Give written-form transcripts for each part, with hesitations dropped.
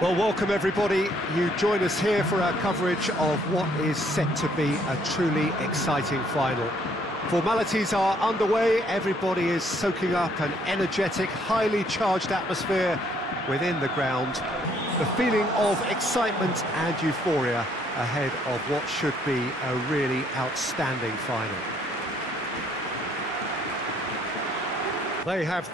Well, welcome everybody. You join us here for our coverage of what is set to be a truly exciting final. Formalities are underway, everybody is soaking up an energetic, highly charged atmosphere within the ground. The feeling of excitement and euphoria ahead of what should be a really outstanding final. They have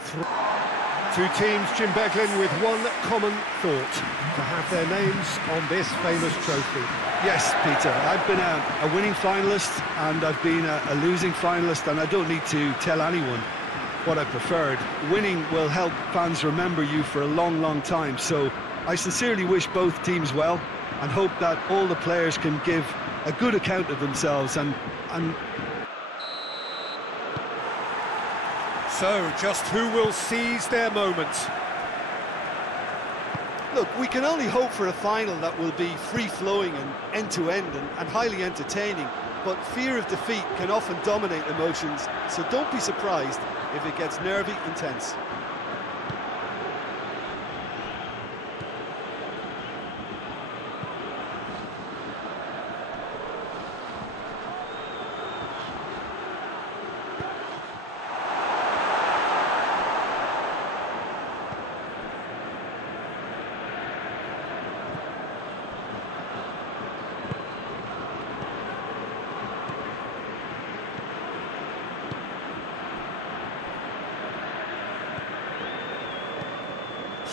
two teams, Jim Beglin, with one common thought: to have their names on this famous trophy. Yes, Peter, I've been a winning finalist and I've been a losing finalist, and I don't need to tell anyone what I preferred. Winning will help fans remember you for a long, long time, so I sincerely wish both teams well and hope that all the players can give a good account of themselves and So, just who will seize their moment? Look, we can only hope for a final that will be free-flowing and end-to-end and highly entertaining, but fear of defeat can often dominate emotions, so don't be surprised if it gets nervy and tense.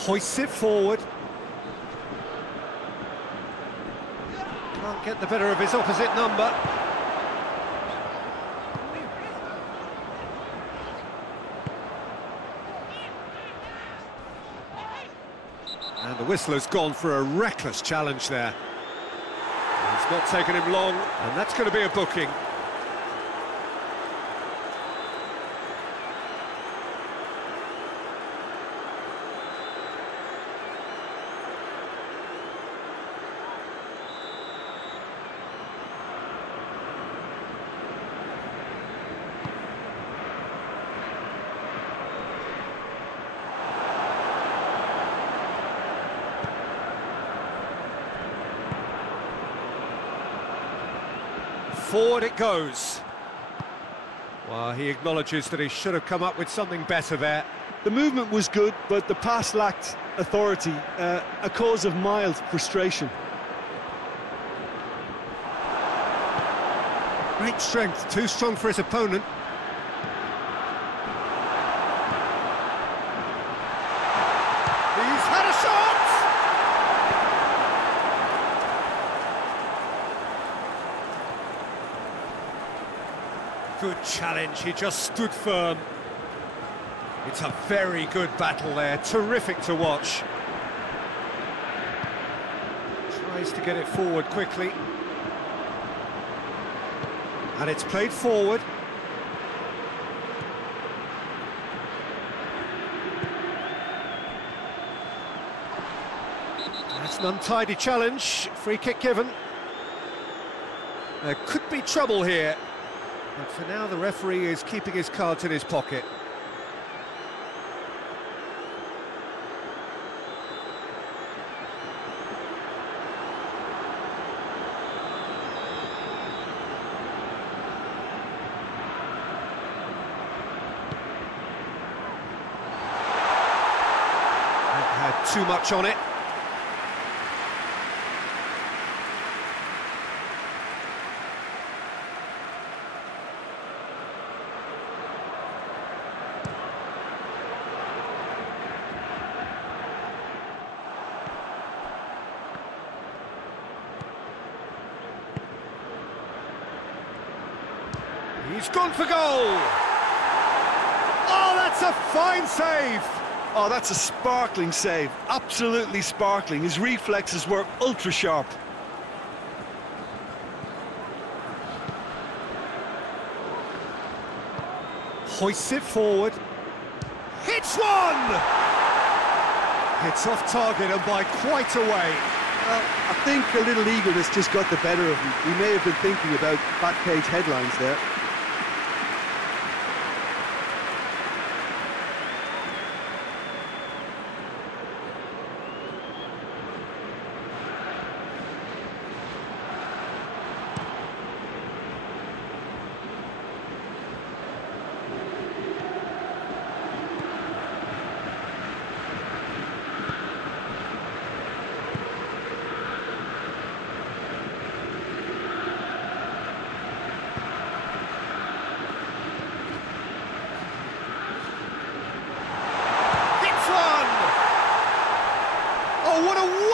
Hoists it forward. Can't get the better of his opposite number. And the whistler's gone for a reckless challenge there. It's not taken him long, and that's going to be a booking. Forward it goes. Well, he acknowledges that he should have come up with something better there. The movement was good, but the pass lacked authority, a cause of mild frustration. Great strength, too strong for his opponent. He's had a shot! Good challenge, he just stood firm. It's a very good battle there, terrific to watch. Tries to get it forward quickly. And it's played forward. That's an untidy challenge, free kick given. There could be trouble here. But for now, the referee is keeping his cards in his pocket. That had too much on it. He's gone for goal! Oh, that's a fine save! Oh, that's a sparkling save, absolutely sparkling. His reflexes were ultra-sharp. Hoists it forward. Hits one! It's off target and by quite a way. Well, I think a little eagerness just got the better of him. He may have been thinking about back page headlines there.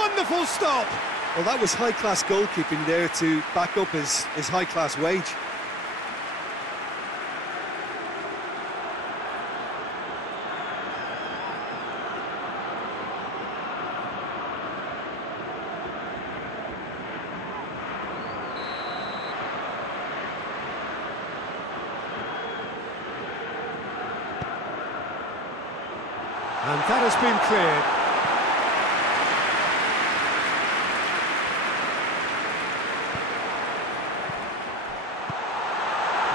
Wonderful stop! Well, that was high-class goalkeeping there to back up his high-class wage. And that has been cleared.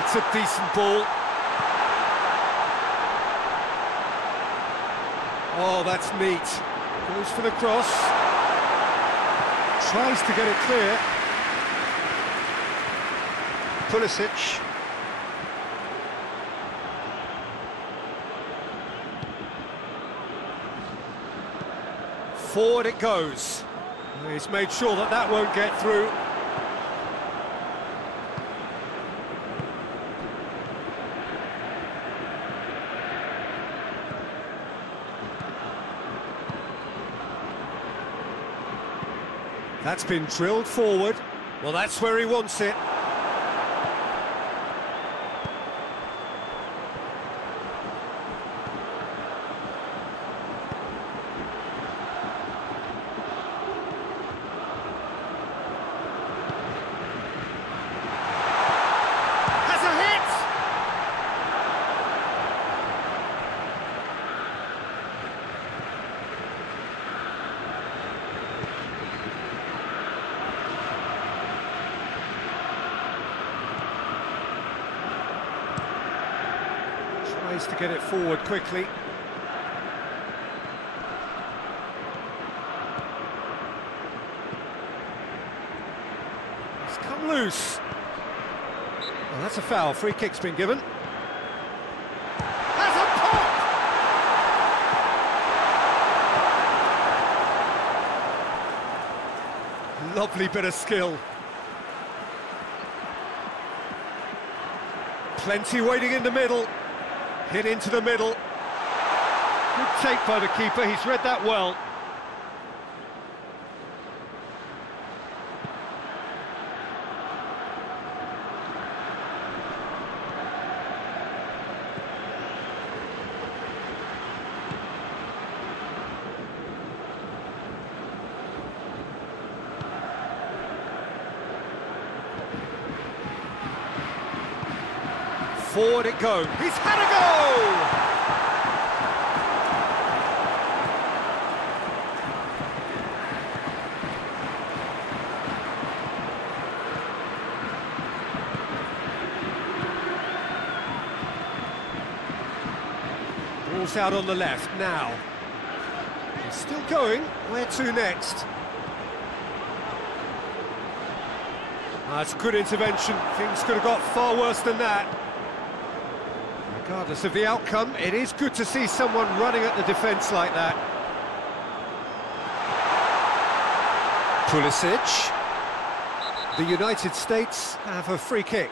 It's a decent ball. Oh, that's neat. Goes for the cross. Tries to get it clear. Pulisic. Forward it goes. He's made sure that that won't get through. That's been drilled forward. Well, that's where he wants it. Tries to get it forward quickly. It's come loose. Well, that's a foul. Free kick's been given. That's a pop! Lovely bit of skill. Plenty waiting in the middle. Hit into the middle. Good take by the keeper, he's read that well. Forward it goes. He's had a go! Ball's out on the left now. He's still going. Where to next? That's a good intervention. Things could have got far worse than that. Regardless of the outcome, it is good to see someone running at the defence like that. Pulisic. The United States have a free kick.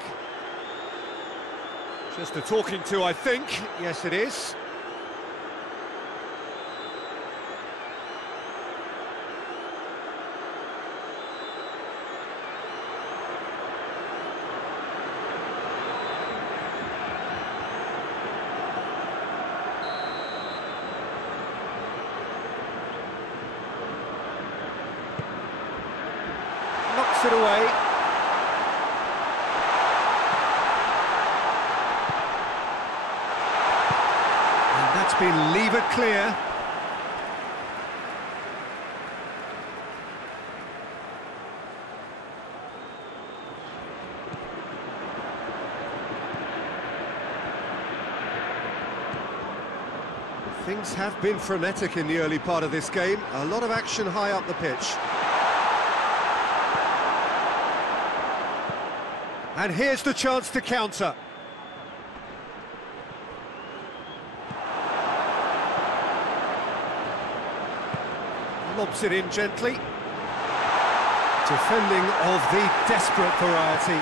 Just a talking to, I think. Yes, it is. Knocks it away. And that's been levered clear. Things have been frenetic in the early part of this game. A lot of action high up the pitch. And here's the chance to counter. Lobs it in gently. Defending of the desperate variety.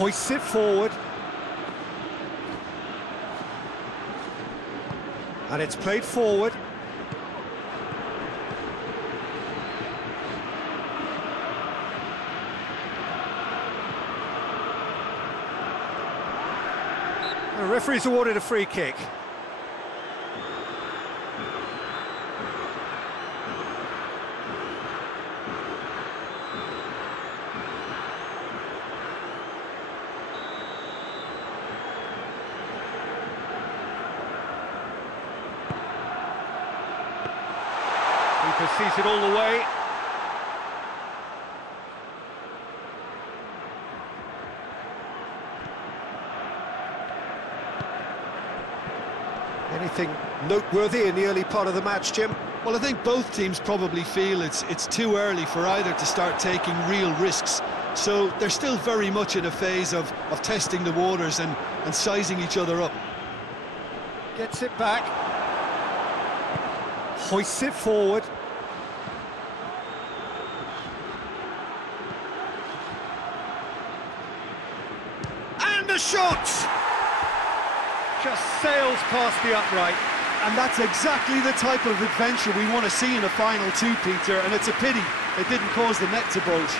Hoists it forward. And it's played forward. The referee's awarded a free kick. Keeper sees it all the way. Anything noteworthy in the early part of the match, Jim? Well, I think both teams probably feel it's too early for either to start taking real risks. So they're still very much in a phase of testing the waters and sizing each other up. Gets it back. Hoists it forward. And a shot! Just sails past the upright. And that's exactly the type of adventure we want to see in a final two, Peter, and it's a pity it didn't cause the net to bulge.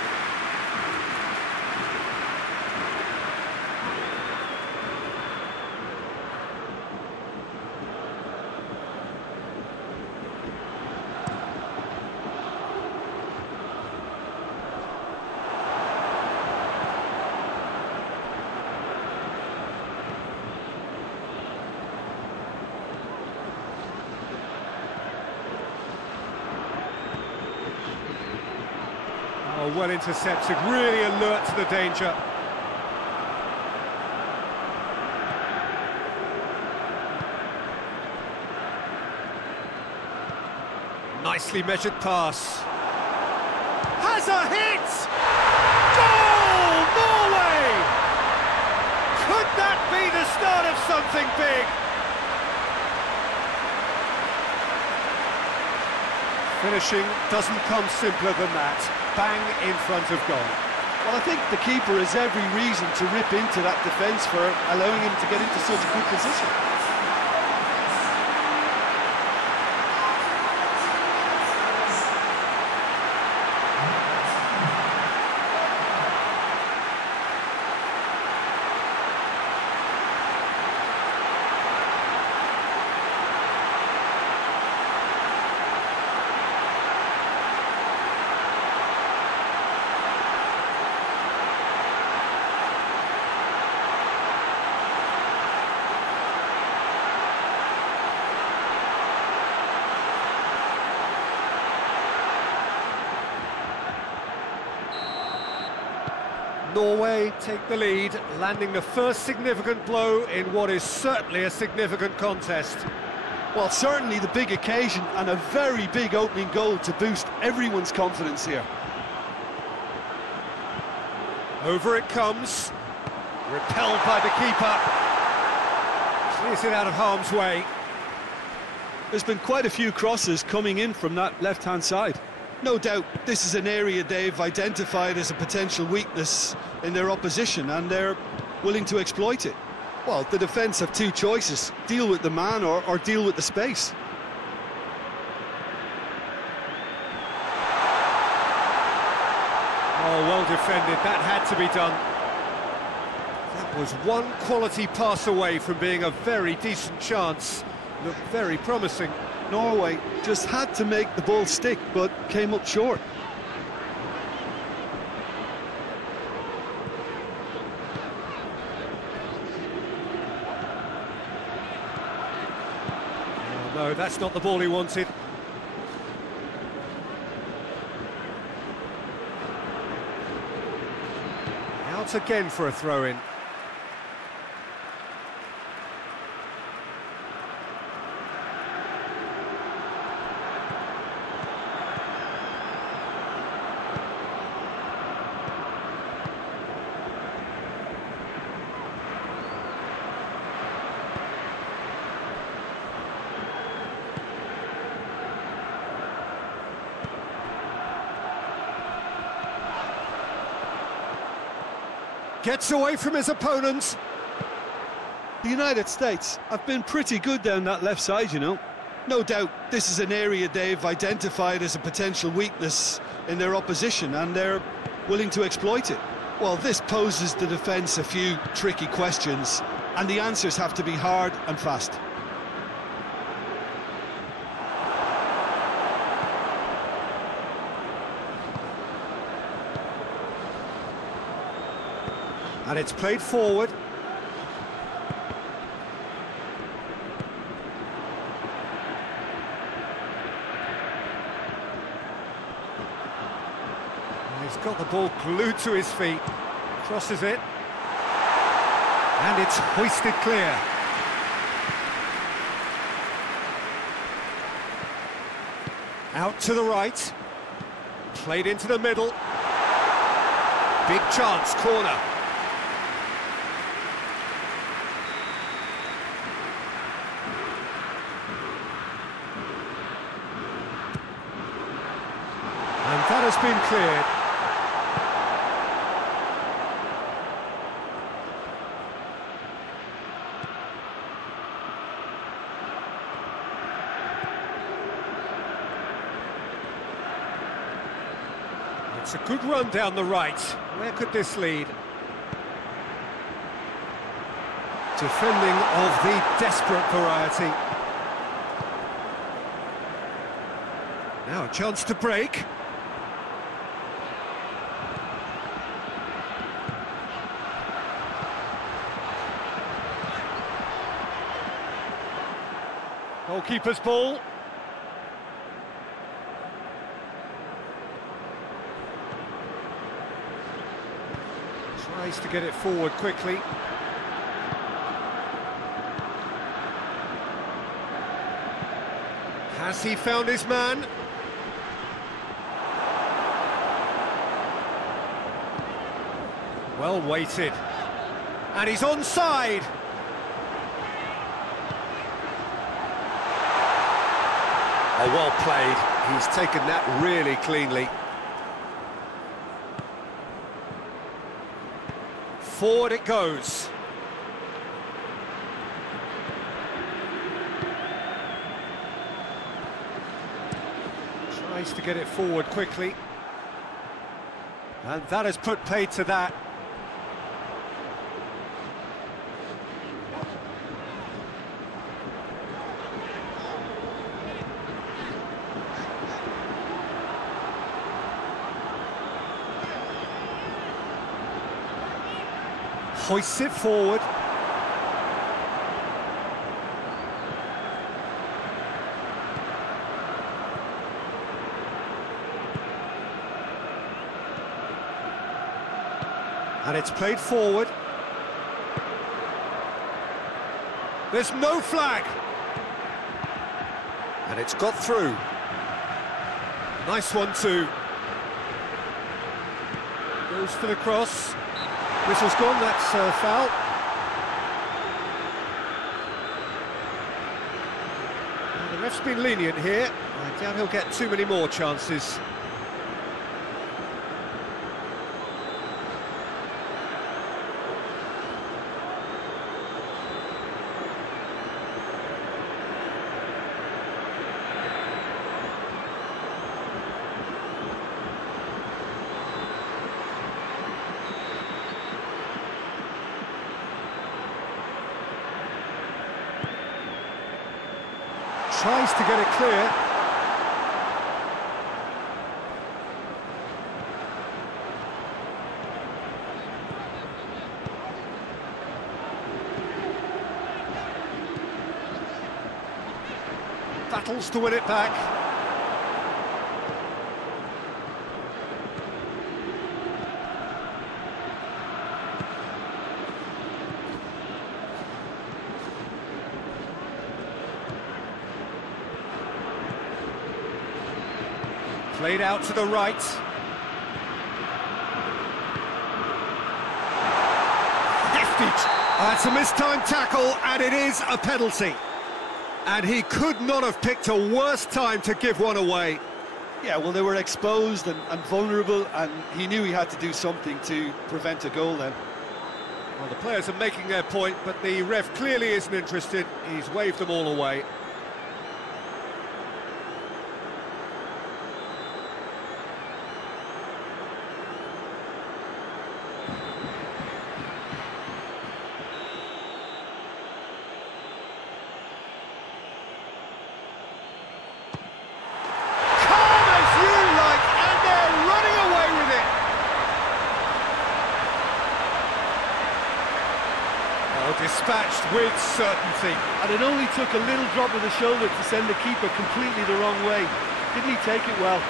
Oh, well intercepted, really alert to the danger. Nicely measured pass. Has a hit! Goal! Norway! Could that be the start of something big? Finishing doesn't come simpler than that. Bang in front of goal. Well, I think the keeper has every reason to rip into that defence for allowing him to get into such a good position. Norway take the lead, landing the first significant blow in what is certainly a significant contest. Well, certainly the big occasion and a very big opening goal to boost everyone's confidence here. Over it comes, repelled by the keeper. Clears it out of harm's way. There's been quite a few crosses coming in from that left-hand side. No doubt this is an area they've identified as a potential weakness in their opposition, and they're willing to exploit it. Well, the defence have two choices: deal with the man or deal with the space. Oh, well defended, that had to be done. That was one quality pass away from being a very decent chance. Looked very promising. Norway just had to make the ball stick, but came up short. Oh, no, that's not the ball he wanted. Out again for a throw-in. Gets away from his opponents. The United States have been pretty good down that left side, you know. No doubt this is an area they've identified as a potential weakness in their opposition, and they're willing to exploit it. Well, this poses the defence a few tricky questions, and the answers have to be hard and fast. And it's played forward. He's got the ball glued to his feet. Crosses it. And it's hoisted clear. Out to the right. Played into the middle. Big chance, corner. And that has been cleared. It's a good run down the right. Where could this lead? Defending of the desperate variety. Now a chance to break. Goalkeeper's ball. Tries to get it forward quickly. Has he found his man? Well weighted. And he's onside. Oh, well played. He's taken that really cleanly. Forward it goes. Tries to get it forward quickly. And that has put paid to that. Hoists it forward. And it's played forward. There's no flag. And it's got through. Nice one too. Goes for the cross. Whistle's gone, that's foul. Well, the ref's been lenient here. I doubt he'll get too many more chances. Tries to get it clear. Battles to win it back. Played out to the right. Hefty. That's a mistimed tackle, and it is a penalty. And he could not have picked a worse time to give one away. Yeah, well, they were exposed and vulnerable, and he knew he had to do something to prevent a goal then. Well, the players are making their point, but the ref clearly isn't interested. He's waved them all away. Dispatched with certainty. And it only took a little drop of the shoulder to send the keeper completely the wrong way. Didn't he take it well?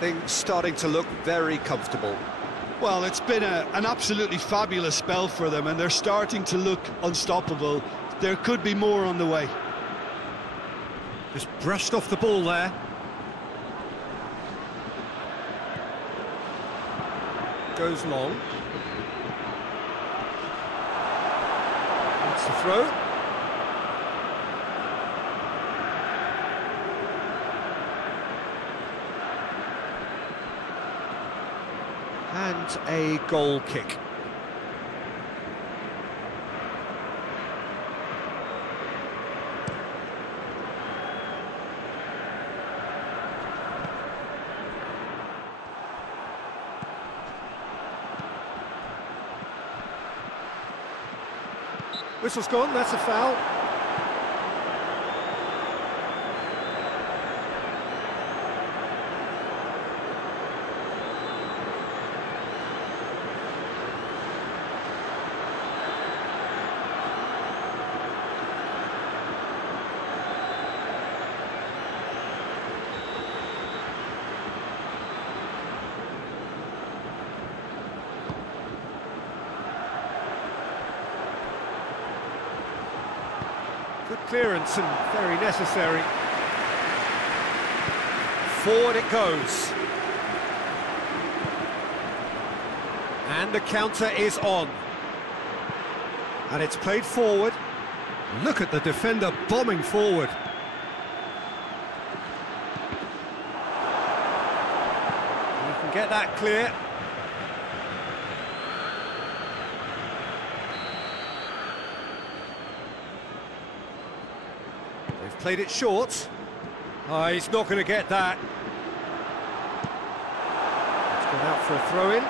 Things starting to look very comfortable. Well, it's been an absolutely fabulous spell for them, and they're starting to look unstoppable. There could be more on the way. Just brushed off the ball there. Goes long. That's the throw. And a goal kick. Whistle's gone, that's a foul. Good clearance and very necessary. Forward it goes. And the counter is on. And it's played forward. Look at the defender bombing forward. You can get that clear. They've played it short. Oh, he's not going to get that. It's gone out for a throw-in.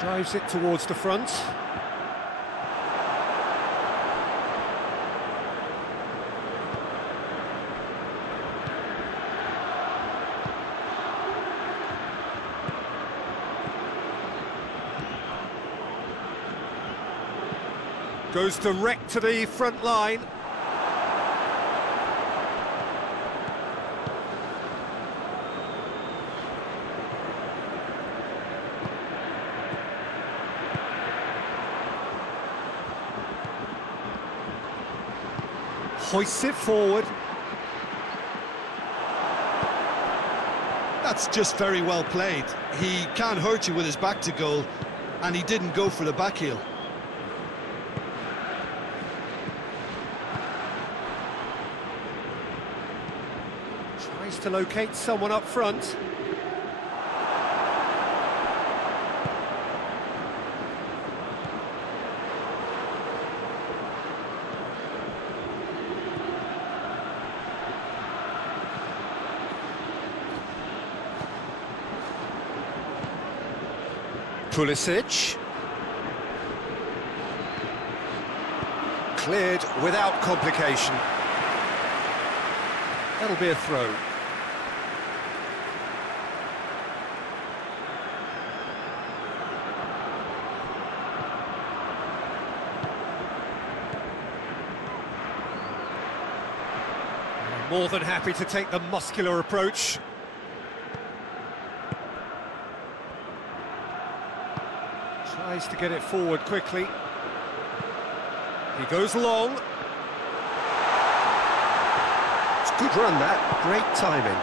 Drives it towards the front. Goes direct to the front line. Hoists it forward. That's just very well played. He can't hurt you with his back to goal, and he didn't go for the back heel. Tries to locate someone up front. Pulisic. Cleared without complication. That'll be a throw. More than happy to take the muscular approach. Tries to get it forward quickly. He goes long. It's a good run, that. Great timing.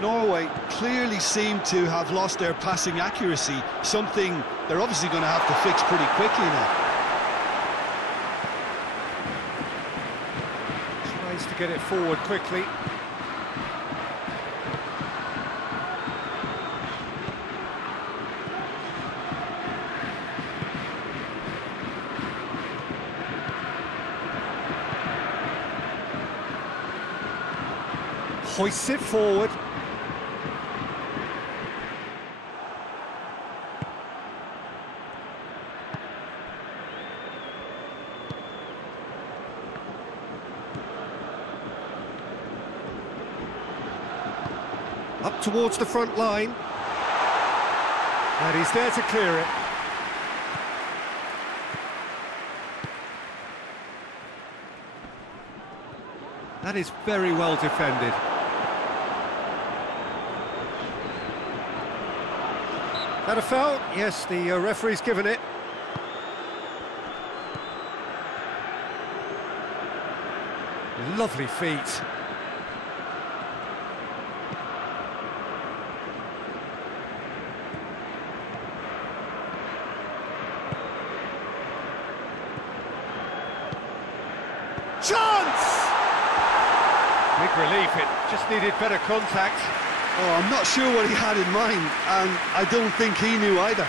Norway clearly seem to have lost their passing accuracy, something they're obviously going to have to fix pretty quickly now. Tries to get it forward quickly. Hoists it forward. Up towards the front line. And he's there to clear it. That is very well defended. That a foul? Yes, the referee's given it. Lovely feet. Chance! Big relief, it just needed better contact. Oh, I'm not sure what he had in mind, and I don't think he knew either.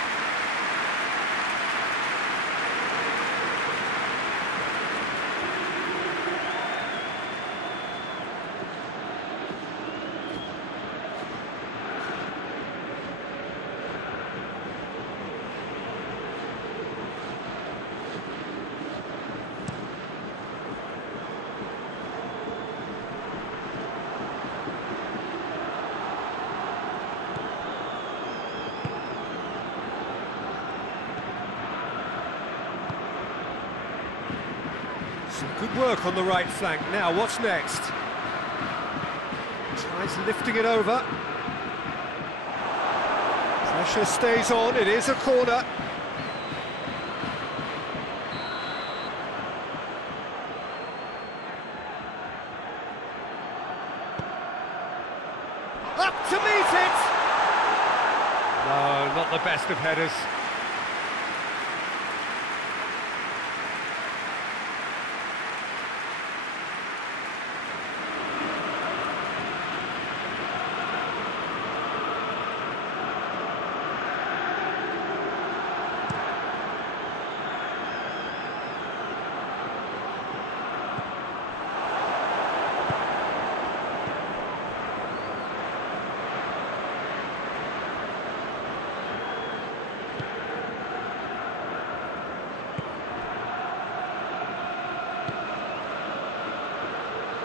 Some good work on the right flank. Now, what's next? Tries lifting it over. Pressure stays on, it is a corner. Up to meet it! No, not the best of headers.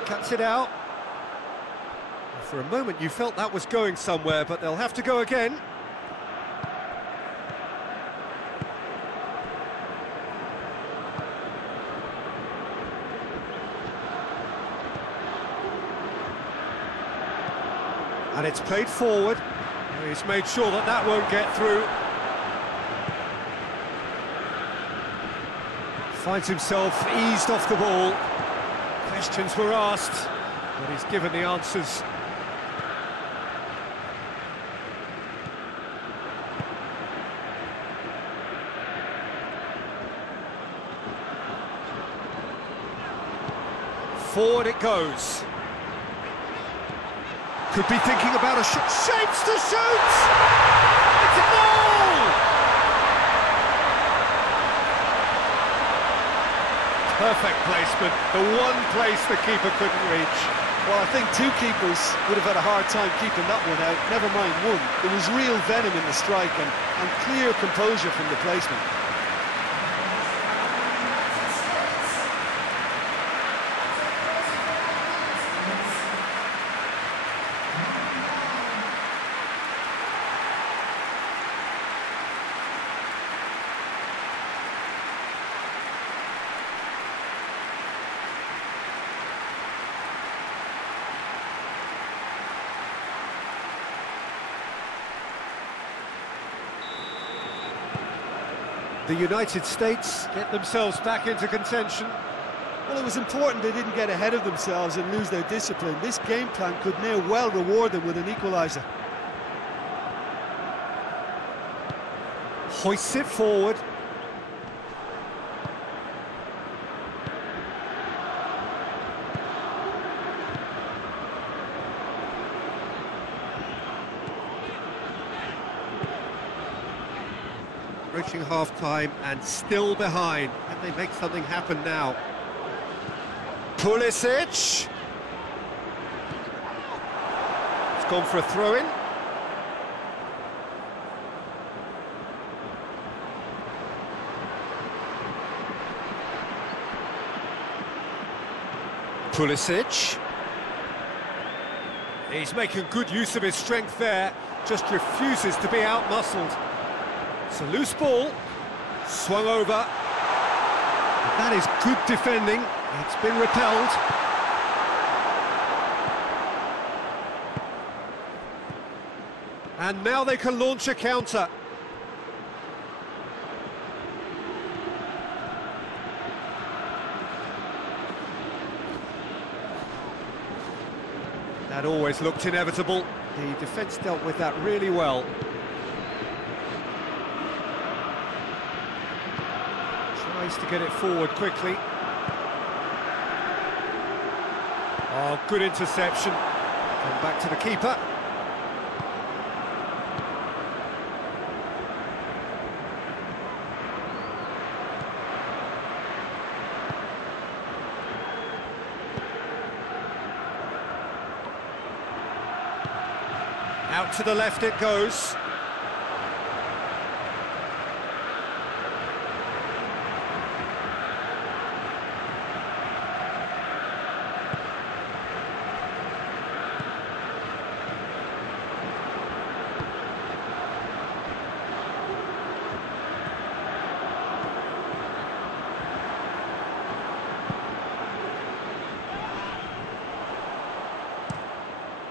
Cuts it out. For a moment you felt that was going somewhere, but they'll have to go again. And it's played forward. He's made sure that that won't get through. Finds himself eased off the ball. Questions were asked, but he's given the answers. Forward it goes. Could be thinking about a shot. Shapes to shoot! It's a goal! Perfect placement, the one place the keeper couldn't reach. Well, I think two keepers would have had a hard time keeping that one out, never mind one. There was real venom in the strike and clear composure from the placement. The United States get themselves back into contention. Well, it was important they didn't get ahead of themselves and lose their discipline. This game plan could now well reward them with an equaliser. Hoists it forward. Approaching half-time and still behind. Can they make something happen now? Pulisic! It's gone for a throw-in. Pulisic. He's making good use of his strength there, just refuses to be out-muscled. It's a loose ball, swung over. That is good defending, it's been repelled. And now they can launch a counter. That always looked inevitable. The defence dealt with that really well. Tries to get it forward quickly. Oh, good interception. Come back to the keeper. Out to the left it goes.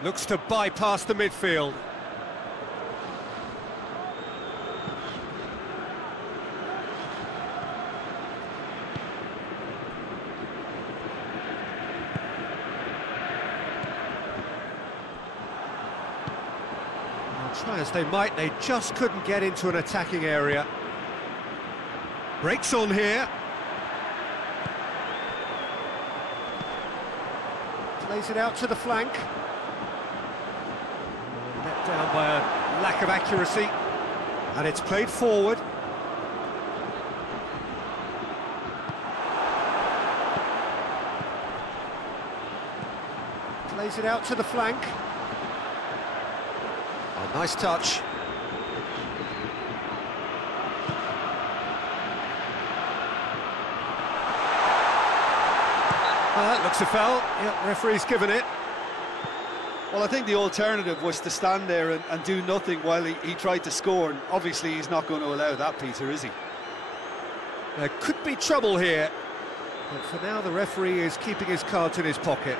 Looks to bypass the midfield. Try as they might, they just couldn't get into an attacking area. Breaks on here. Plays it out to the flank. Let down by a lack of accuracy. And it's played forward. Plays it out to the flank. Oh, nice touch. That looks a foul. Yeah, referee's given it. Well, I think the alternative was to stand there and do nothing while he tried to score, and obviously he's not going to allow that, Peter, is he? There could be trouble here, but for now the referee is keeping his cards in his pocket.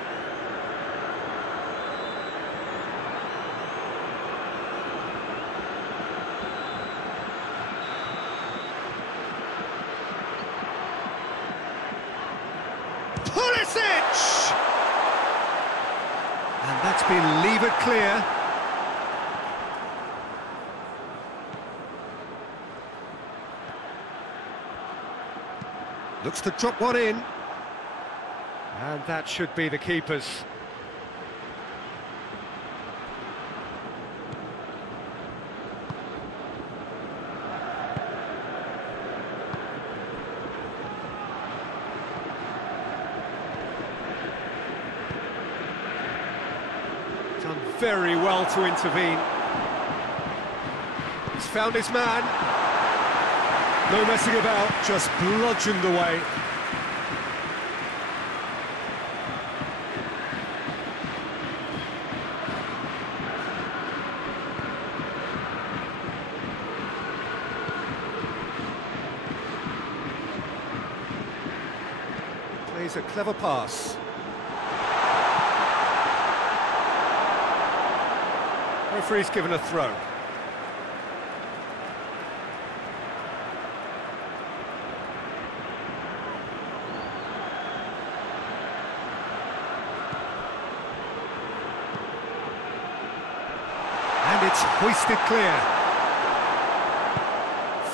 Pulisic! And that's been levered clear. Looks to drop one in. And that should be the keeper's. Done very well to intervene. He's found his man. No messing about, just bludgeoned away. Plays a clever pass. Referee's given a throw. it's hoisted clear.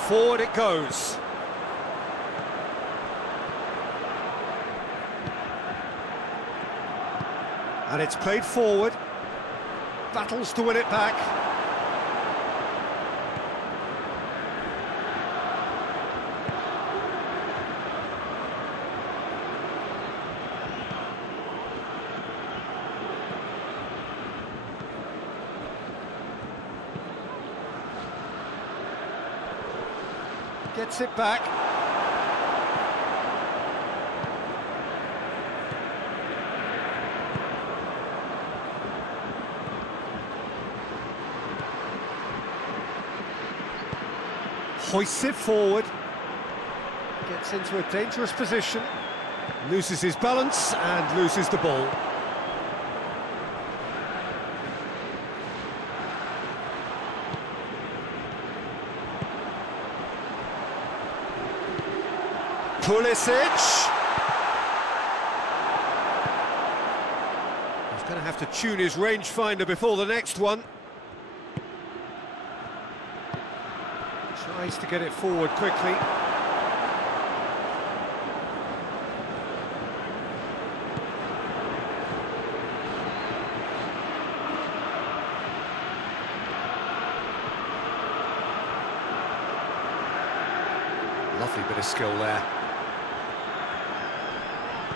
Forward it goes. And it's played forward. Battles to win it back. Gets it back. Hoists it forward. Gets into a dangerous position. Loses his balance and loses the ball. Pulisic. He's going to have to tune his rangefinder before the next one. Tries to get it forward quickly. Lovely bit of skill there.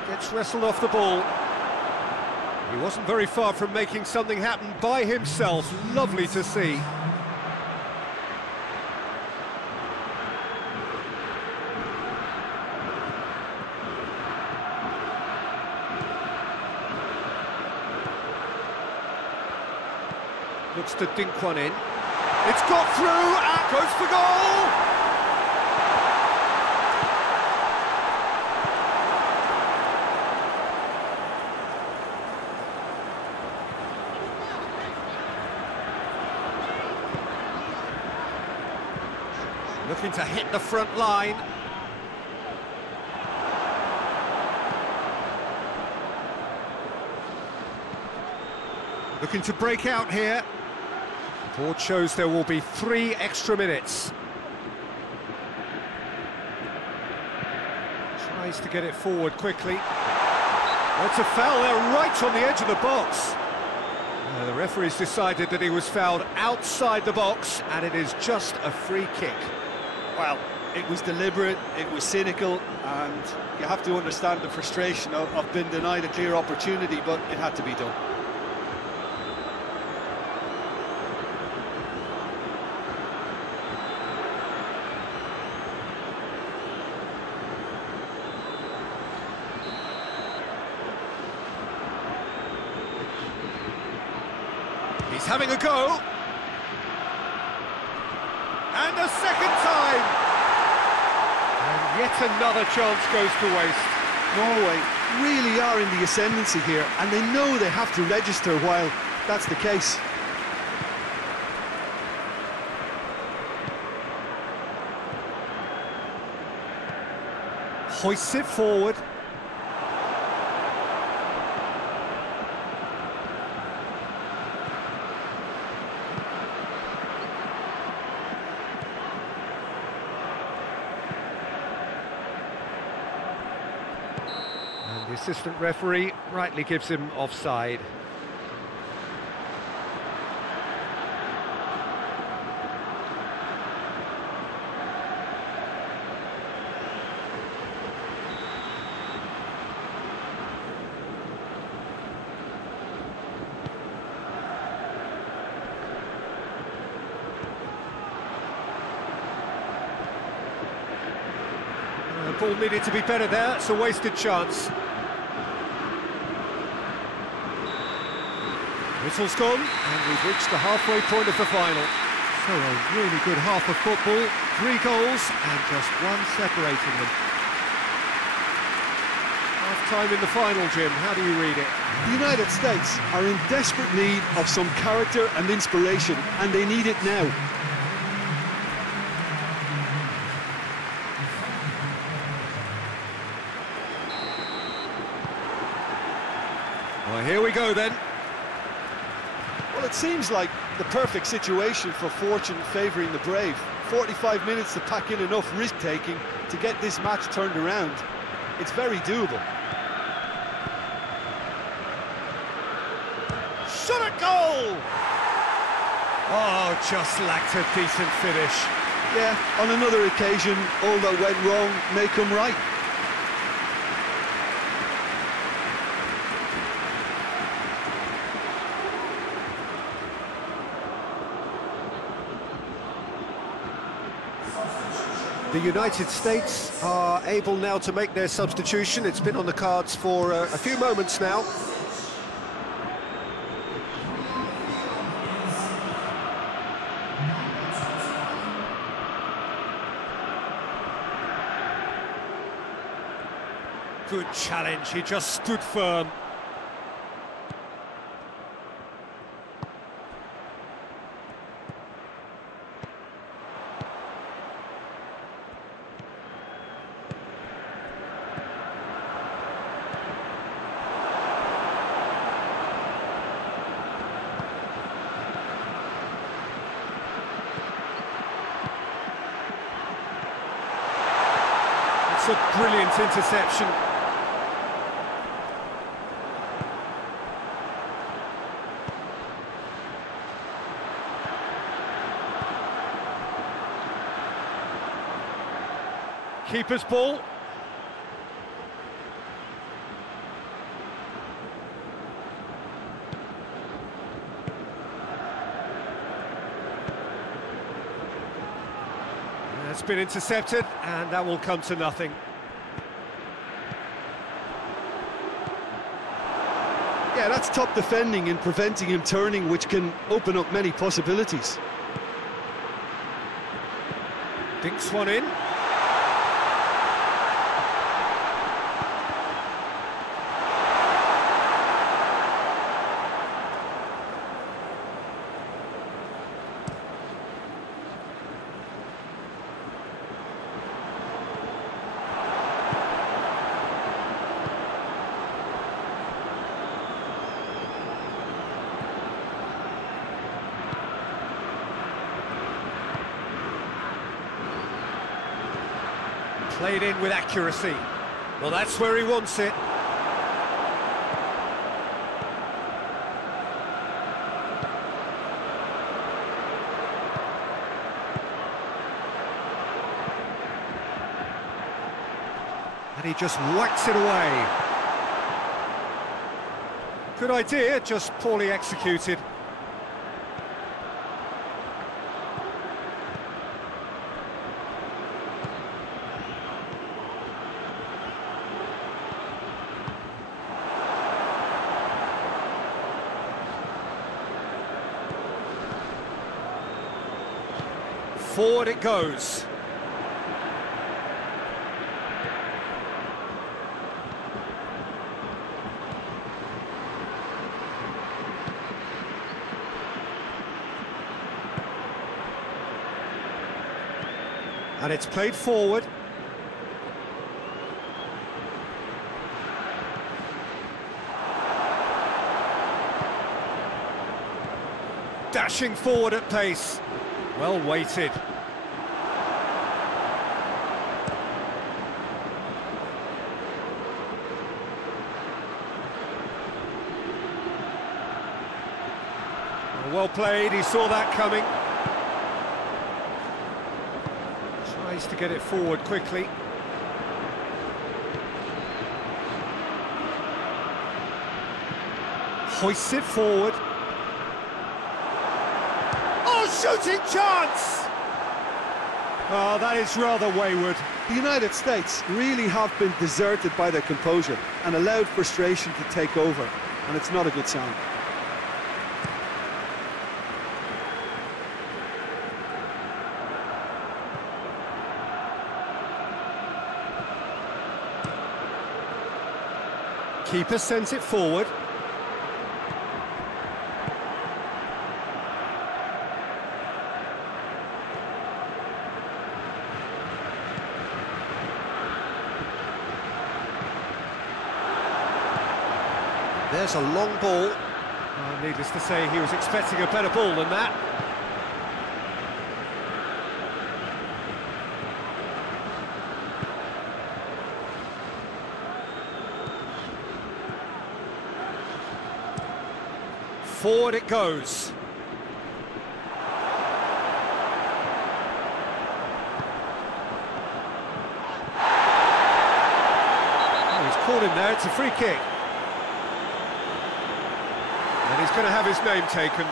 Gets wrestled off the ball. He wasn't very far from making something happen by himself. Lovely to see. Looks to dink one in. It's got through and goes for goal! Looking to hit the front line. Looking to break out here. Board shows there will be 3 extra minutes. Tries to get it forward quickly. That's a foul there right on the edge of the box. The referee's decided that he was fouled outside the box, and it is just a free kick. Well, it was deliberate, it was cynical, and you have to understand the frustration of being denied a clear opportunity, but it had to be done. He's having a go. And a second time! And yet another chance goes to waste. Norway really are in the ascendancy here, and they know they have to register while that's the case. Hoists it forward. The assistant referee rightly gives him offside. The ball needed to be better there, it's a wasted chance. Whistle's gone, and we've reached the halfway point of the final. So a really good half of football, 3 goals and just 1 separating them. Half-time in the final, Jim, how do you read it? The United States are in desperate need of some character and inspiration, and they need it now. Well, here we go then. Well, it seems like the perfect situation for fortune favouring the brave. 45 minutes to pack in enough risk-taking to get this match turned around. It's very doable. Shot at goal! Oh, just lacked a decent finish. Yeah, on another occasion, all that went wrong may come right. The United States are able now to make their substitution. It's been on the cards for a few moments now. Good challenge, he just stood firm. It's a brilliant interception. Keeper's ball. It's been intercepted, and that will come to nothing. Yeah, that's top defending and preventing him turning, which can open up many possibilities. Dinks one in. Played in with accuracy. Well, that's where he wants it. And he just whacks it away. Good idea, just poorly executed. Forward it goes. And it's played forward. Dashing forward at pace. Well weighted. Well played, he saw that coming. Tries to get it forward quickly. Hoists it forward. Shooting chance! Oh, that is rather wayward. The United States really have been deserted by their composure and allowed frustration to take over, and it's not a good sign. Keeper sends it forward. There's a long ball. Needless to say, he was expecting a better ball than that. Forward it goes. Oh, he's caught him there, it's a free kick. And he's going to have his name taken.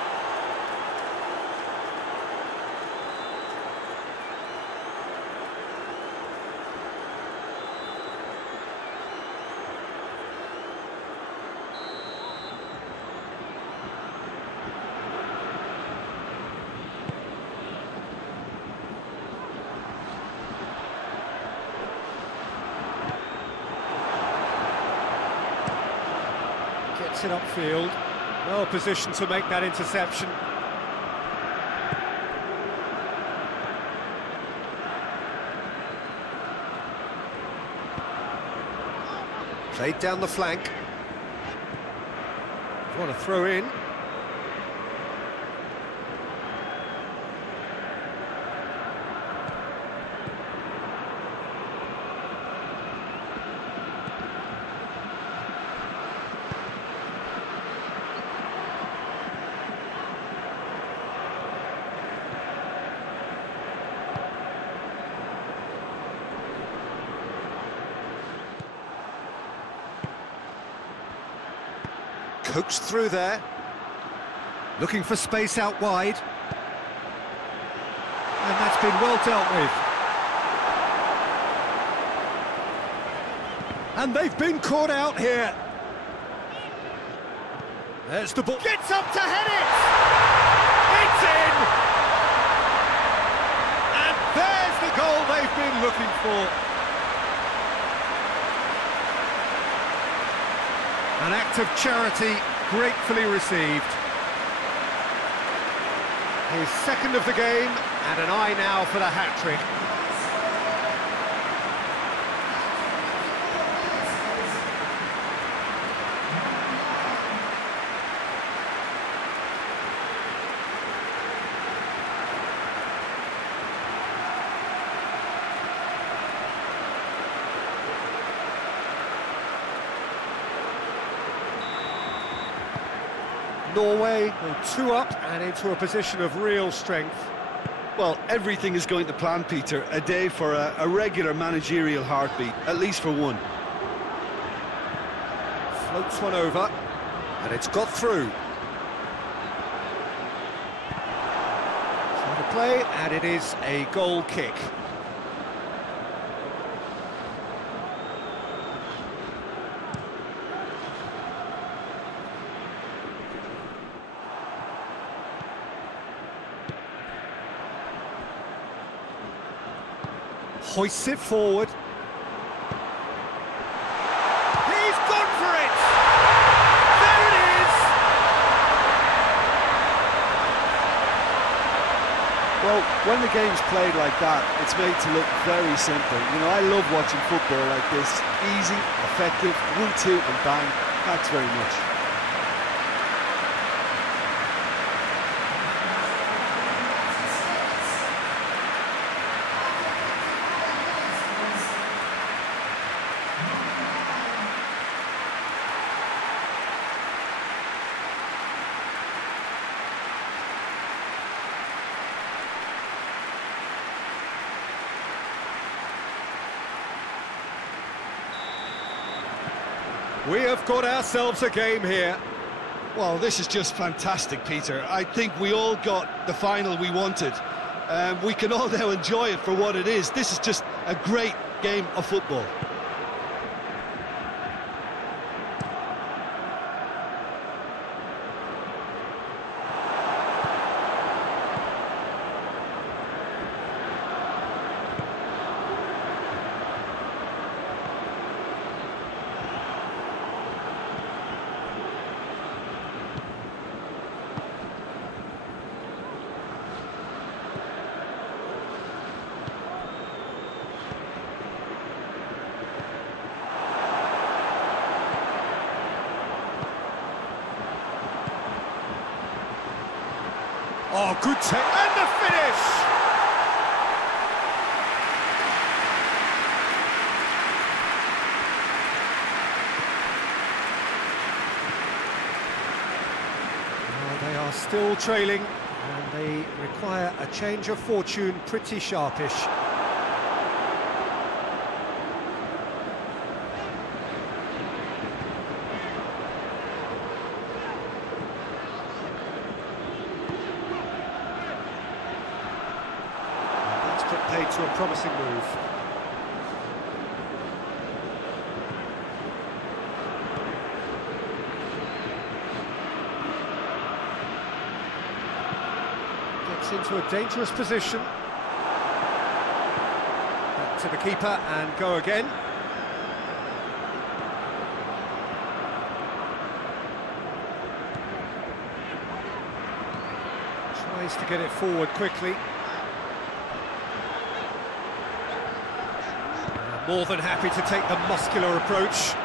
Gets it upfield. Well positioned to make that interception. Played down the flank. What a throw in. Coaxed through there, looking for space out wide, and that's been well dealt with. And they've been caught out here. There's the ball. Gets up to head it! It's in! And there's the goal they've been looking for. An act of charity gratefully received. His second of the game, and an eye now for the hat-trick. Norway go 2 up and into a position of real strength. Well, everything is going to plan, Peter. A day for a regular managerial heartbeat, at least for one. Floats one over, and it's got through. Trying to play, and it is a goal kick. Hoists it forward. He's gone for it! There it is! Well, when the game's played like that, it's made to look very simple. You know, I love watching football like this. Easy, effective, 1-2 and bang. Thanks very much. We have got ourselves a game here. Well, this is just fantastic, Peter. I think we all got the final we wanted. We can all now enjoy it for what it is. This is just a great game of football. Oh, good take, and the finish! Well, they are still trailing, and they require a change of fortune, pretty sharpish. Paid to a promising move. Gets into a dangerous position. Back to the keeper and go again. Tries to get it forward quickly. More than happy to take the muscular approach.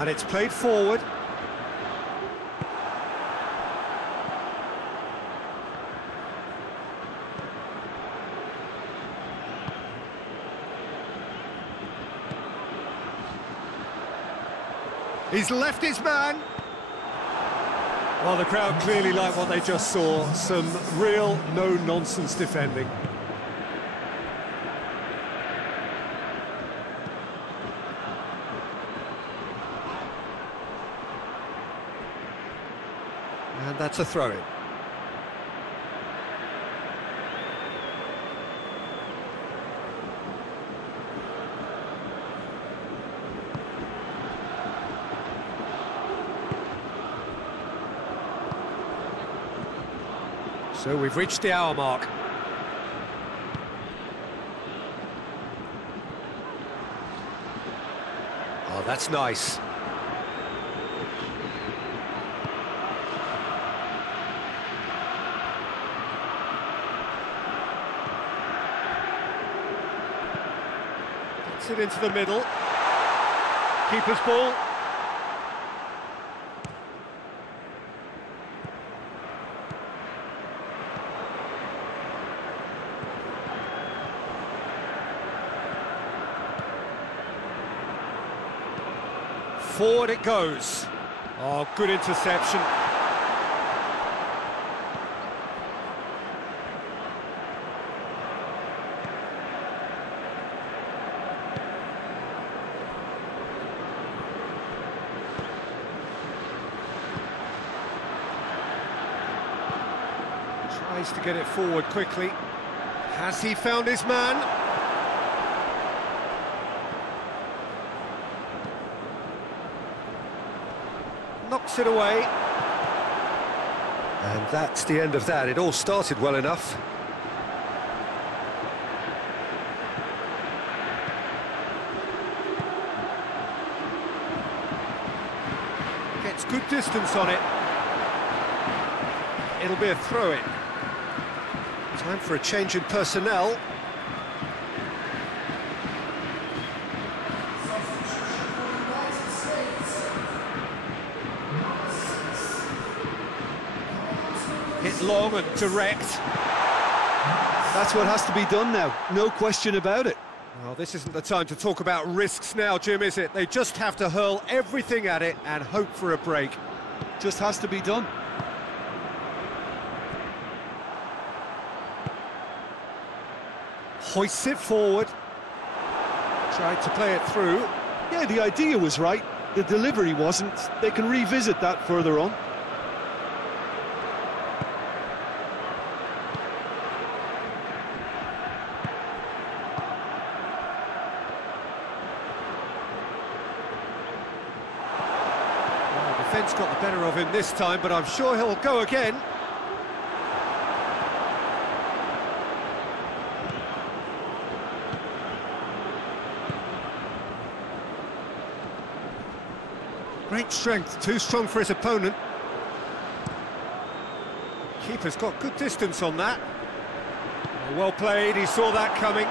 And it's played forward. He's left his man. Well, the crowd clearly like what they just saw. Some real no-nonsense defending. And that's a throw-in. So we've reached the hour mark. Oh, that's nice. Gets it into the middle. Keeper's ball. Forward it goes. Oh, good interception. Tries to get it forward quickly. Has he found his man? Knocks it away. And that's the end of that. It all started well enough. Gets good distance on it. It'll be a throw-in. Time for a change in personnel. Hit long and direct. That's what has to be done now, no question about it. Well, this isn't the time to talk about risks now, Jim, is it? They just have to hurl everything at it and hope for a break. Just has to be done. Hoists it forward. Tried to play it through. Yeah, the idea was right, the delivery wasn't. They can revisit that further on. Defence got the better of him this time, but I'm sure he'll go again. Great strength, too strong for his opponent. Keeper's got good distance on that. Well played, he saw that coming.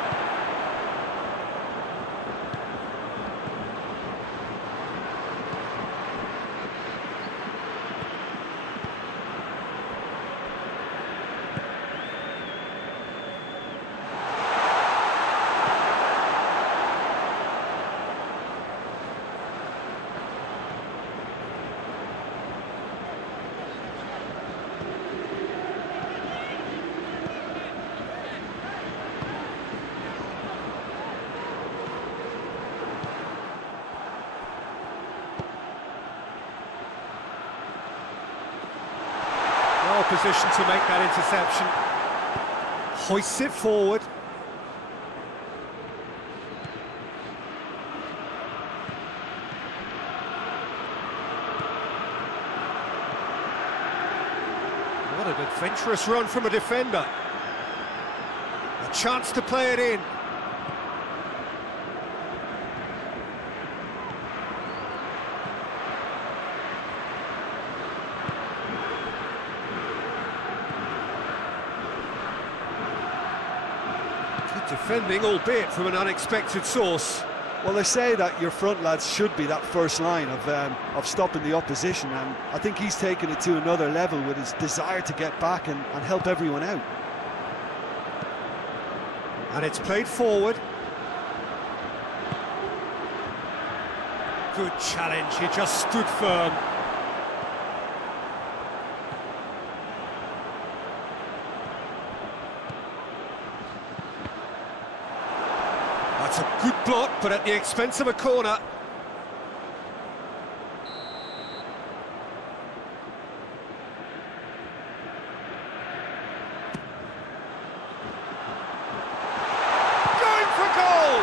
Well positioned to make that interception. Hoists it forward. What an adventurous run from a defender. A chance to play it in. Defending, albeit from an unexpected source. Well, they say that your front lads should be that first line of stopping the opposition, and I think he's taken it to another level with his desire to get back and help everyone out. And it's played forward. Good challenge, he just stood firm. That's a good block, but at the expense of a corner. Going for goal!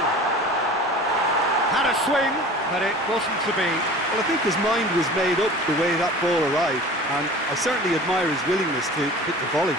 Had a swing, but it wasn't to be. Well, I think his mind was made up the way that ball arrived, and I certainly admire his willingness to hit the volley.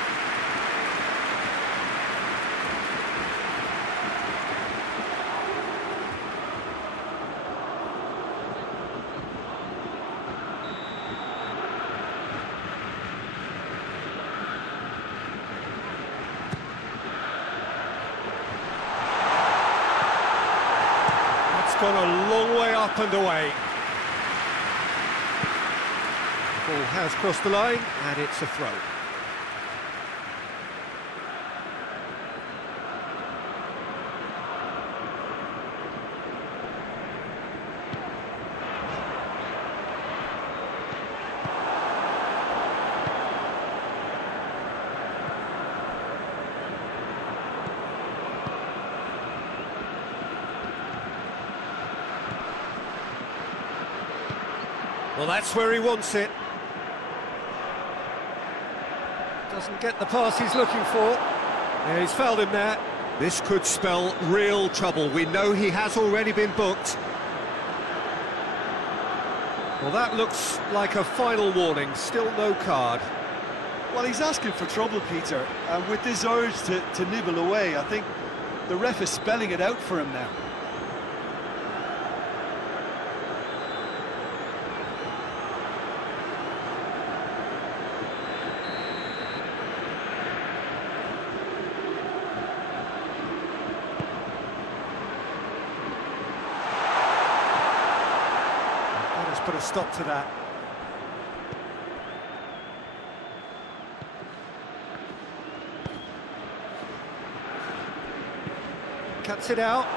Gone a long way up and away. Ball has crossed the line, and it's a throw. Well, that's where he wants it. Doesn't get the pass he's looking for. Yeah, he's fouled him there. This could spell real trouble. We know he has already been booked. Well, that looks like a final warning. Still no card. Well, he's asking for trouble, Peter, and with this urge to nibble away, I think the ref is spelling it out for him now. Put a stop to that. Cuts it out.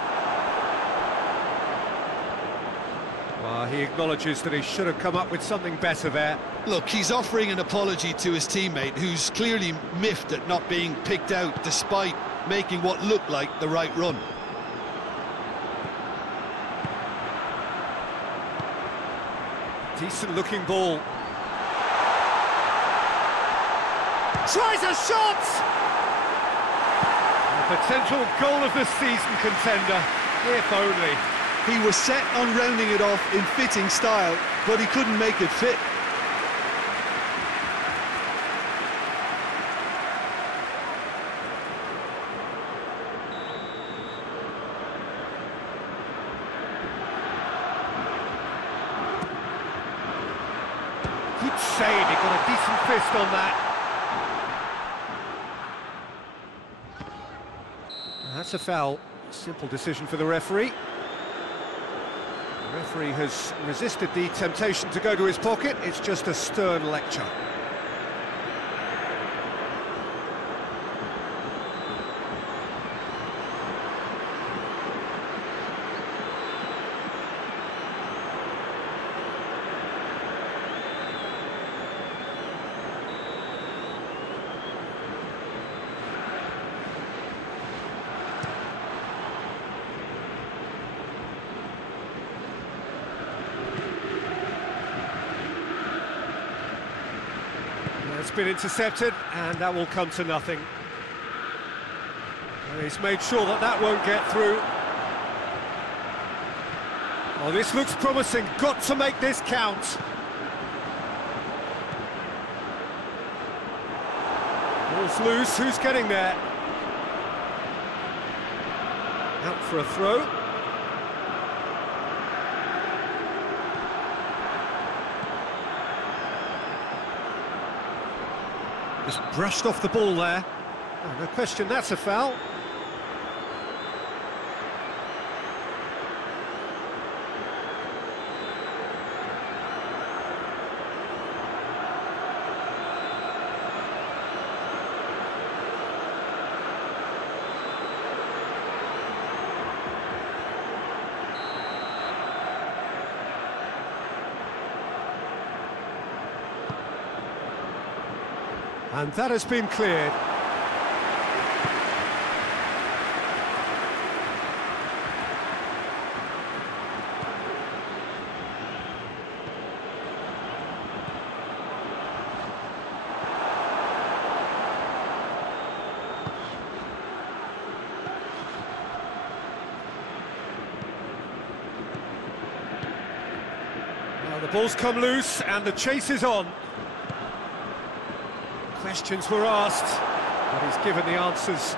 Well, he acknowledges that he should have come up with something better there. Look, he's offering an apology to his teammate, who's clearly miffed at not being picked out despite making what looked like the right run. Decent looking ball. Tries a shot! A potential goal of the season contender, if only. He was set on rounding it off in fitting style, but he couldn't make it fit. Good save, he got a decent fist on that. That's a foul. Simple decision for the referee. The referee has resisted the temptation to go to his pocket. It's just a stern lecture. It's been intercepted, and that will come to nothing. And he's made sure that that won't get through. Oh, this looks promising. Got to make this count. Ball's loose. Who's getting there? Out for a throw. Just brushed off the ball there. Oh, no question, that's a foul. And that has been cleared. Well, the ball's come loose and the chase is on. Questions were asked, but he's given the answers.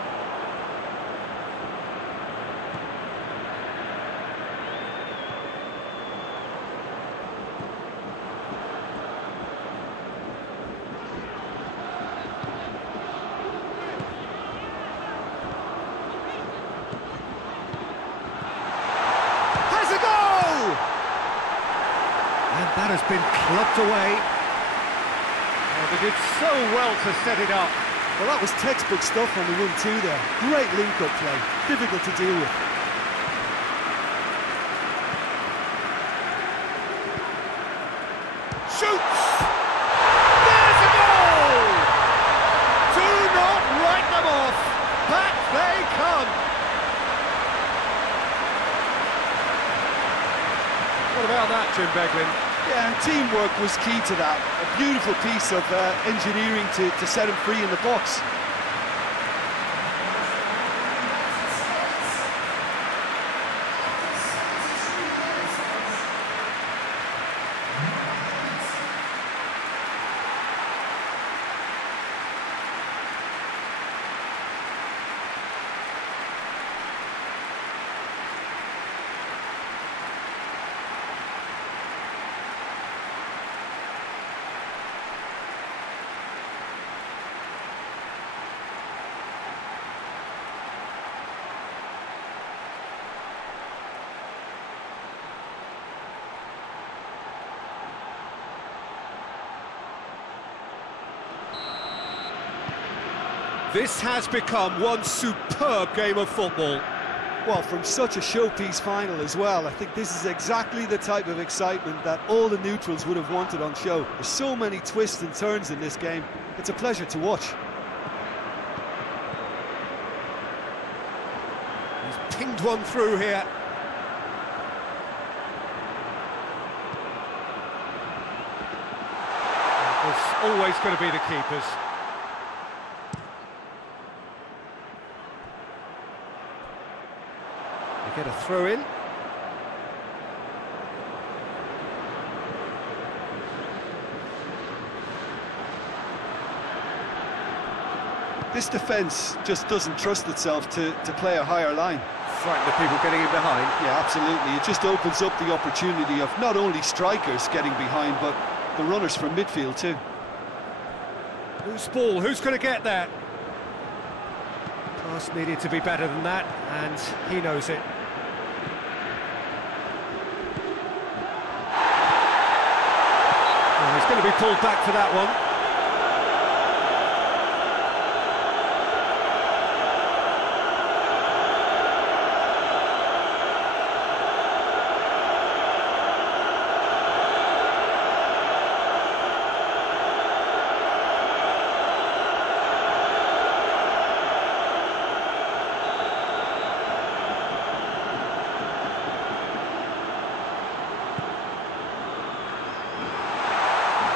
Has a goal! And that has been clubbed away. They did so well to set it up. Well, that was textbook stuff on the 1-2 there. Great link-up play, difficult to deal with. Shoots! There's a goal! Do not write them off. Back they come. What about that, Jim Beglin? Yeah, and teamwork was key to that. A beautiful piece of engineering to set him free in the box. This has become one superb game of football. Well, from such a showpiece final as well, I think this is exactly the type of excitement that all the neutrals would have wanted on show. There's so many twists and turns in this game. It's a pleasure to watch. He's pinged one through here. It was always going to be the keepers. Get a throw in. This defence just doesn't trust itself to play a higher line. Frighten the people getting in behind. Yeah, absolutely. It just opens up the opportunity of not only strikers getting behind, but the runners from midfield too. Loose ball, who's going to get that? Pass needed to be better than that, and he knows it. Well, he's going to be pulled back for that one.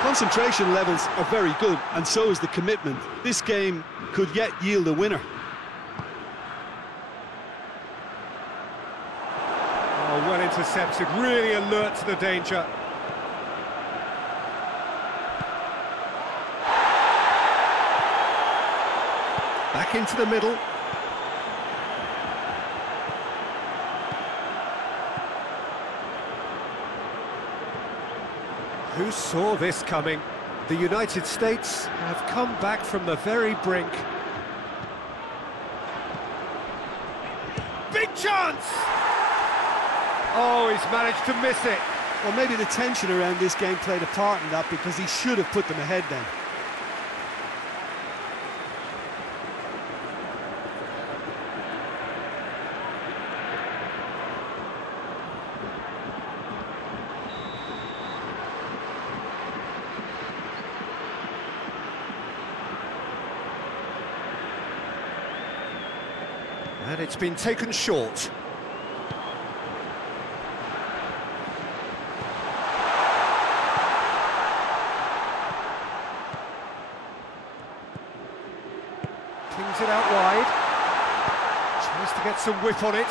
Concentration levels are very good, and so is the commitment. This game could yet yield a winner. Oh, well intercepted, really alert to the danger. Back into the middle. Who saw this coming? The United States have come back from the very brink. Big chance! Oh, he's managed to miss it. Well, maybe the tension around this game played a part in that, because he should have put them ahead then. And it's been taken short. Pings it out wide. Tries to get some whip on it.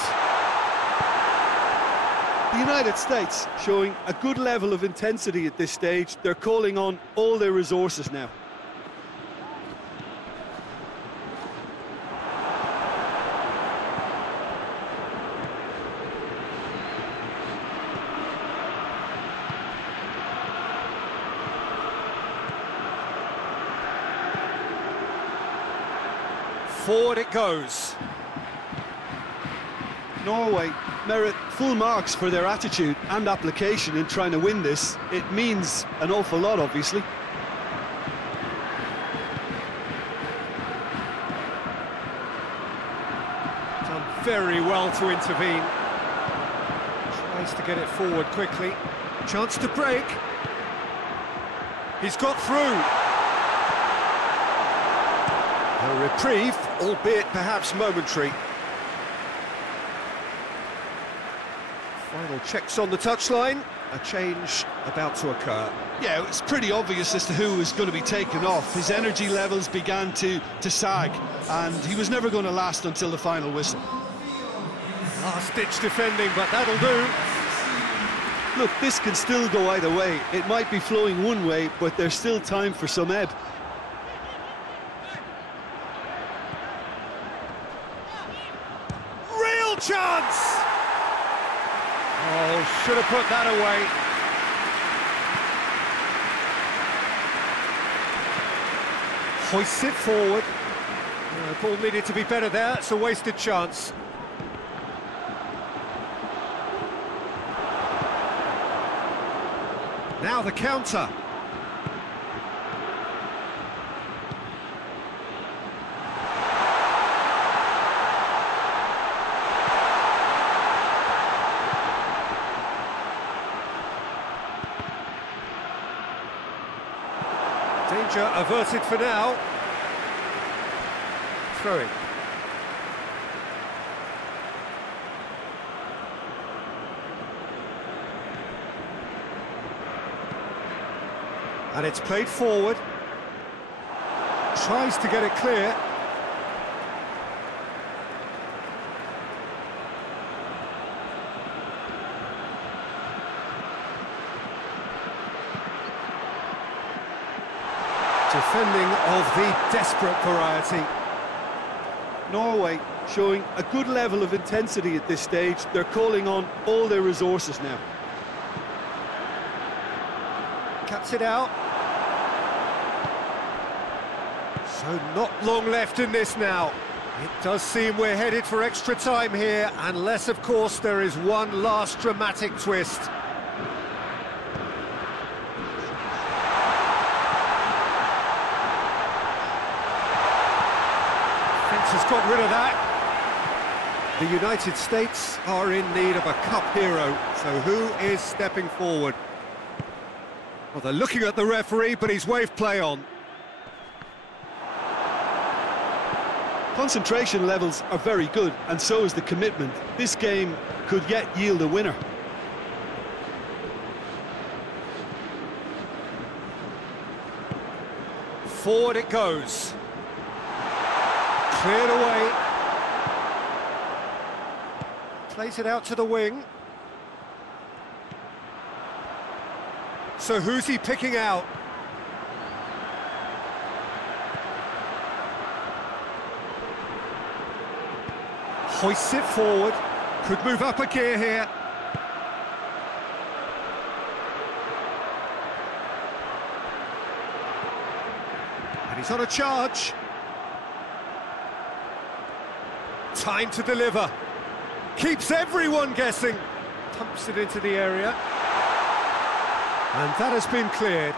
The United States showing a good level of intensity at this stage. They're calling on all their resources now. Forward it goes. Norway merit full marks for their attitude and application in trying to win this. It means an awful lot, obviously. Done very well to intervene. Tries to get it forward quickly. Chance to break. He's got through. A reprieve, albeit perhaps momentary. Final checks on the touchline. A change about to occur. Yeah, it's pretty obvious as to who was going to be taken off. His energy levels began to sag, and he was never going to last until the final whistle. Last-ditch defending, but that'll do. Look, this can still go either way. It might be flowing one way, but there's still time for some ebb. Real chance! Oh, should have put that away. Hoists it forward. Ball needed to be better there. It's a wasted chance. Now the counter. Danger averted for now. Throwing. And it's played forward. Tries to get it clear. Defending of the desperate variety. Norway showing a good level of intensity at this stage. They're calling on all their resources now. Cuts it out. So not long left in this now. It does seem we're headed for extra time here, unless, of course, there is one last dramatic twist. Fence has got rid of that. The United States are in need of a cup hero, so who is stepping forward? Well, they're looking at the referee, but he's waved play on. Concentration levels are very good, and so is the commitment. This game could yet yield a winner. Forward it goes. Cleared away. Plays it out to the wing. So who's he picking out? Hoists it forward. Could move up a gear here. And he's on a charge. Time to deliver. Keeps everyone guessing. Pumps it into the area. And that has been cleared.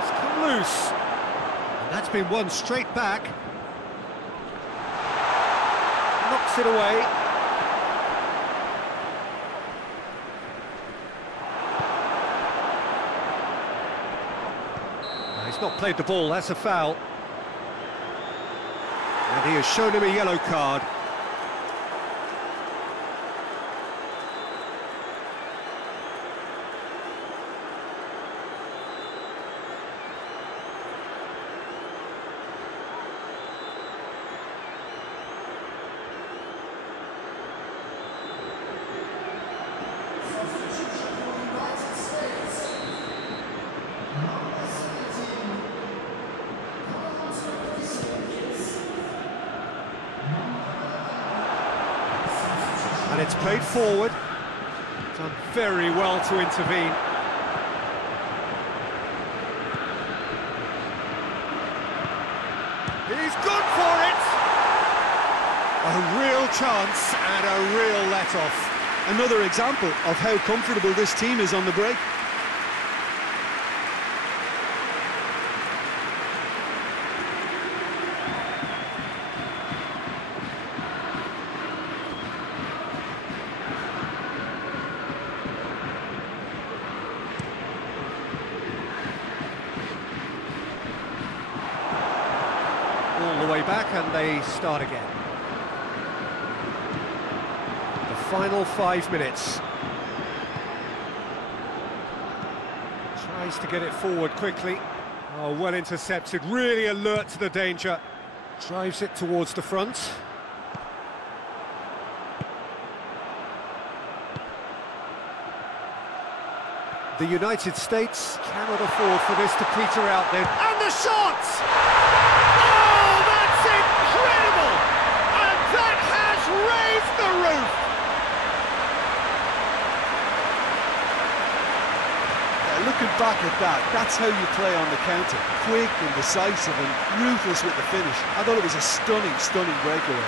It's come loose. And that's been won straight back. Knocks it away. He's not played the ball, that's a foul. And he has shown him a yellow card. And it's played forward. Done very well to intervene. He's good for it! A real chance and a real let-off. Another example of how comfortable this team is on the break. All the way back and they start again. The final 5 minutes. Tries to get it forward quickly. Oh, well intercepted, really alert to the danger. Drives it towards the front. The United States cannot afford for this to peter out then. And the shot! Oh, that's incredible! And that has raised the roof! Looking back at that, that's how you play on the counter. Quick and decisive and ruthless with the finish. I thought it was a stunning, stunning breakaway.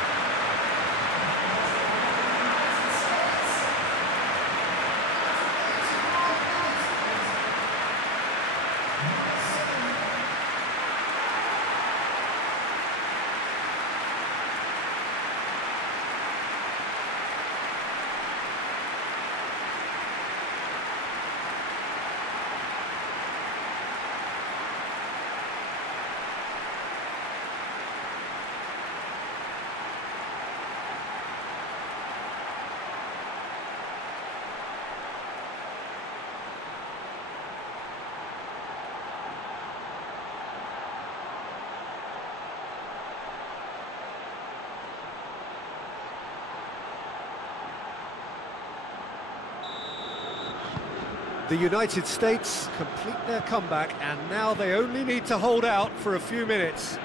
The United States complete their comeback, and now they only need to hold out for a few minutes.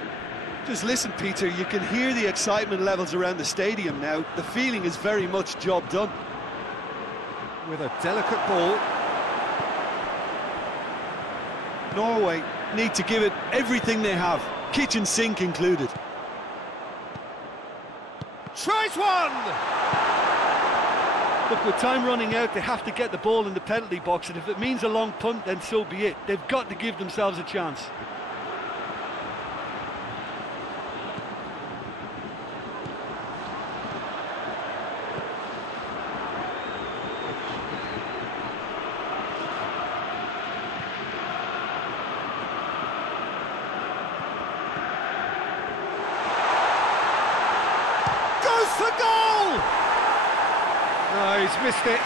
Just listen, Peter, you can hear the excitement levels around the stadium now. The feeling is very much job done. With a delicate ball. Norway need to give it everything they have, kitchen sink included. Tries one! Look, with time running out, they have to get the ball in the penalty box, and if it means a long punt, then so be it. They've got to give themselves a chance. For goal! No, he's missed it.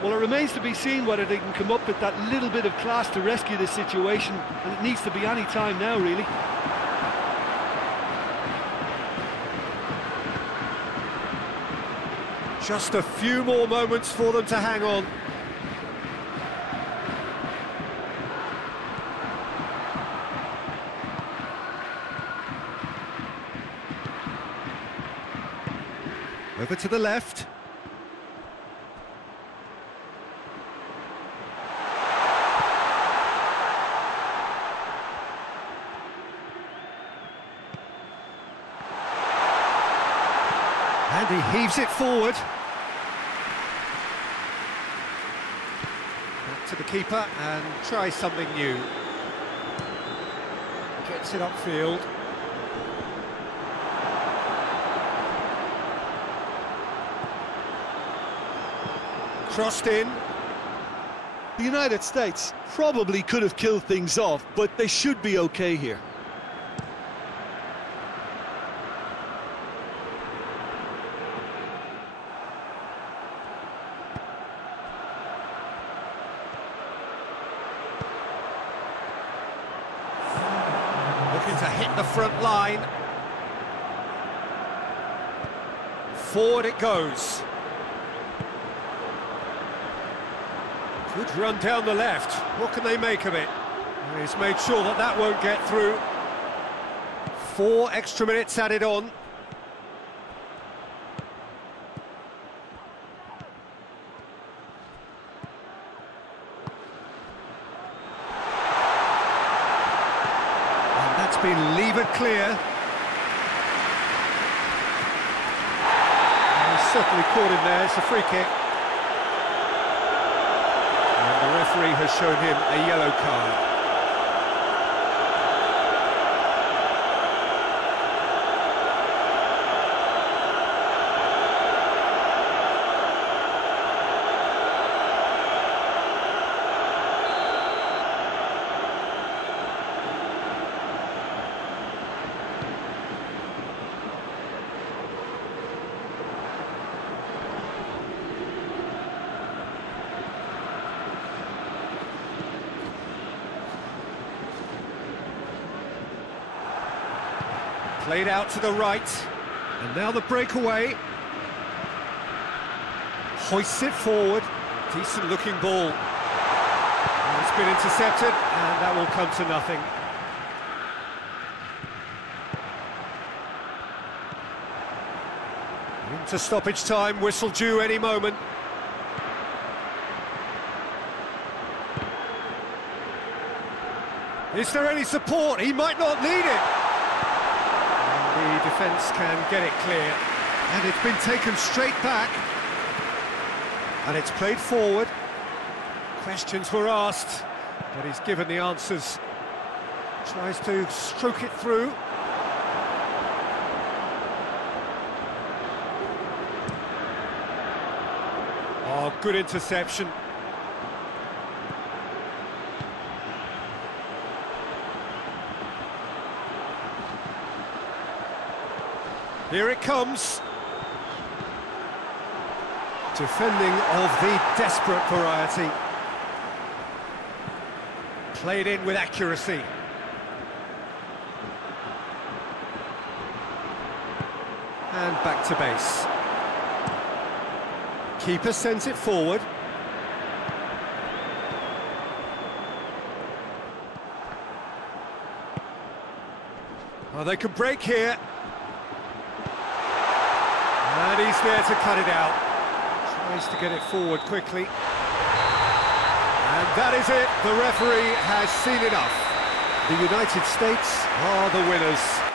Well, it remains to be seen whether they can come up with that little bit of class to rescue this situation, and it needs to be any time now, really. Just a few more moments for them to hang on. Over to the left. And he heaves it forward. Back to the keeper and tries something new. Gets it upfield. Crossed in. The United States probably could have killed things off, but they should be okay here. Looking to hit the front line. Forward it goes. Good run down the left. What can they make of it? He's made sure that that won't get through. 4 extra minutes added on. And that's been levered clear. He's certainly caught him there. It's a free kick. The referee has shown him a yellow card. Played out to the right, and now the breakaway. Hoists it forward, decent looking ball. And it's been intercepted, and that will come to nothing. Into stoppage time, whistle due any moment. Is there any support? He might not need it. The defence can get it clear, and it's been taken straight back, and it's played forward. Questions were asked, but he's given the answers. Tries to stroke it through. Oh, good interception. Here it comes. Defending of the desperate variety. Played in with accuracy. And back to base. Keeper sends it forward. Oh, they can break here. And he's there to cut it out. Tries to get it forward quickly. And that is it. The referee has seen enough. The United States are the winners.